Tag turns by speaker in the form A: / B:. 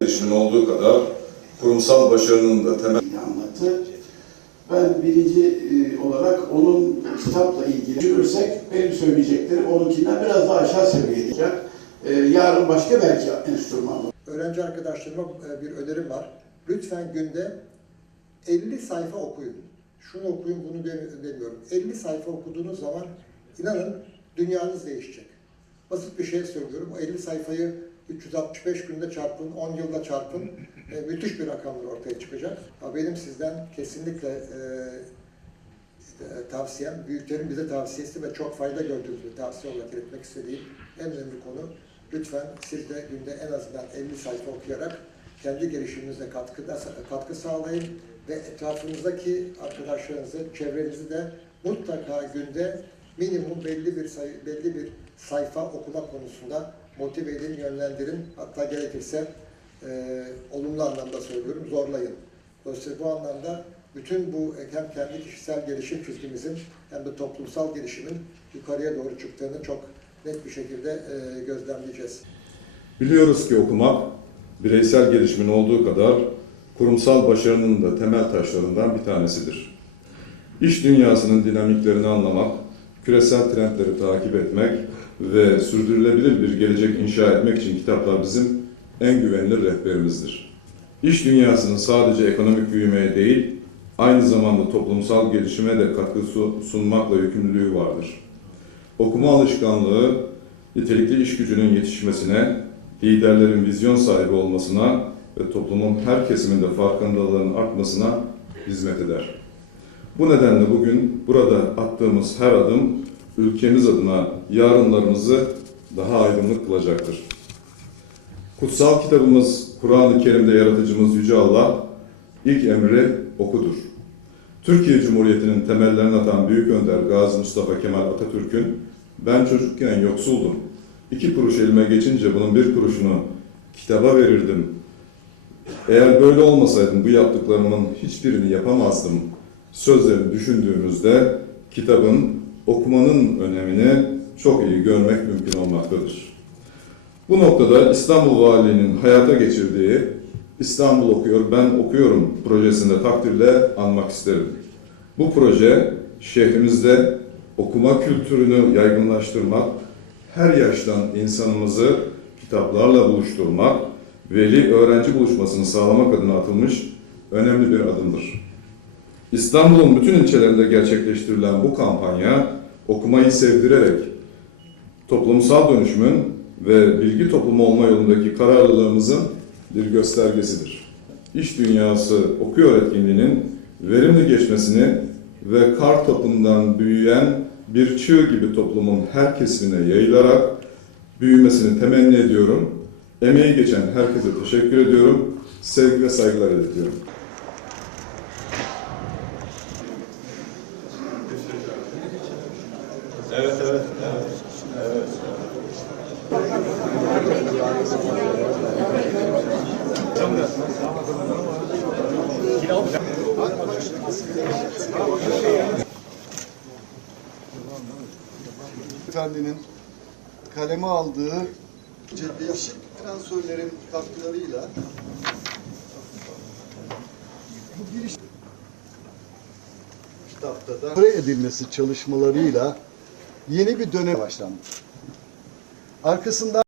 A: gelişimin olduğu kadar kurumsal başarının da temel
B: anlattı. Ben birinci e, olarak onun kitapla ilgili düşünürsek benim söyleyeceklerim onunkinden biraz daha aşağı seviyede olacak. E, yarın başka belki enstrümanlar
C: Öğrenci arkadaşlarıma e, bir önerim var. Lütfen günde 50 sayfa okuyun. Şunu okuyun, bunu de- demiyorum. 50 sayfa okuduğunuz zaman inanın dünyanız değişecek. Basit bir şey söylüyorum. O 50 sayfayı 365 günde çarpın, 10 yılda çarpın. E, müthiş bir rakamlar ortaya çıkacak. Ama benim sizden kesinlikle e, tavsiyem, büyüklerin bize tavsiyesi ve çok fayda gördüğümüz bir tavsiye olarak iletmek istediğim en önemli konu lütfen siz de günde en azından 50 sayfa okuyarak kendi gelişiminize katkıda, katkı sağlayın ve etrafınızdaki arkadaşlarınızı, çevrenizi de mutlaka günde minimum belli bir sayı, belli bir sayfa okuma konusunda motive edin, yönlendirin. Hatta gerekirse e, olumlu anlamda söylüyorum, zorlayın. Dolayısıyla bu anlamda bütün bu hem kendi kişisel gelişim çizgimizin hem de toplumsal gelişimin yukarıya doğru çıktığını çok net bir şekilde e, gözlemleyeceğiz.
A: Biliyoruz ki okumak, bireysel gelişimin olduğu kadar kurumsal başarının da temel taşlarından bir tanesidir. İş dünyasının dinamiklerini anlamak, küresel trendleri takip etmek ve sürdürülebilir bir gelecek inşa etmek için kitaplar bizim en güvenilir rehberimizdir. İş dünyasının sadece ekonomik büyümeye değil, aynı zamanda toplumsal gelişime de katkı su- sunmakla yükümlülüğü vardır. Okuma alışkanlığı, nitelikli iş gücünün yetişmesine, liderlerin vizyon sahibi olmasına ve toplumun her kesiminde farkındalığın artmasına hizmet eder. Bu nedenle bugün burada attığımız her adım ülkemiz adına yarınlarımızı daha aydınlık kılacaktır. Kutsal kitabımız Kur'an-ı Kerim'de yaratıcımız Yüce Allah ilk emri okudur. Türkiye Cumhuriyeti'nin temellerini atan Büyük Önder Gazi Mustafa Kemal Atatürk'ün ben çocukken yoksuldum. İki kuruş elime geçince bunun bir kuruşunu kitaba verirdim. Eğer böyle olmasaydım bu yaptıklarımın hiçbirini yapamazdım. Sözlerini düşündüğümüzde kitabın okumanın önemini çok iyi görmek mümkün olmaktadır. Bu noktada İstanbul Valiliğinin hayata geçirdiği İstanbul Okuyor, Ben Okuyorum projesinde takdirle anmak isterim. Bu proje şehrimizde okuma kültürünü yaygınlaştırmak, her yaştan insanımızı kitaplarla buluşturmak, veli öğrenci buluşmasını sağlamak adına atılmış önemli bir adımdır. İstanbul'un bütün ilçelerinde gerçekleştirilen bu kampanya okumayı sevdirerek toplumsal dönüşümün ve bilgi toplumu olma yolundaki kararlılığımızın bir göstergesidir. İş dünyası okuyor etkinliğinin verimli geçmesini ve kar topundan büyüyen bir çığ gibi toplumun her kesimine yayılarak büyümesini temenni ediyorum. Emeği geçen herkese teşekkür ediyorum. Sevgi ve saygılar iletiyorum.
D: Evet, evet, evet.
E: Efendinin kaleme aldığı değişik transferlerin katkılarıyla bu giriş kitapta da edilmesi çalışmalarıyla yeni bir dönem başlandı. Arkasından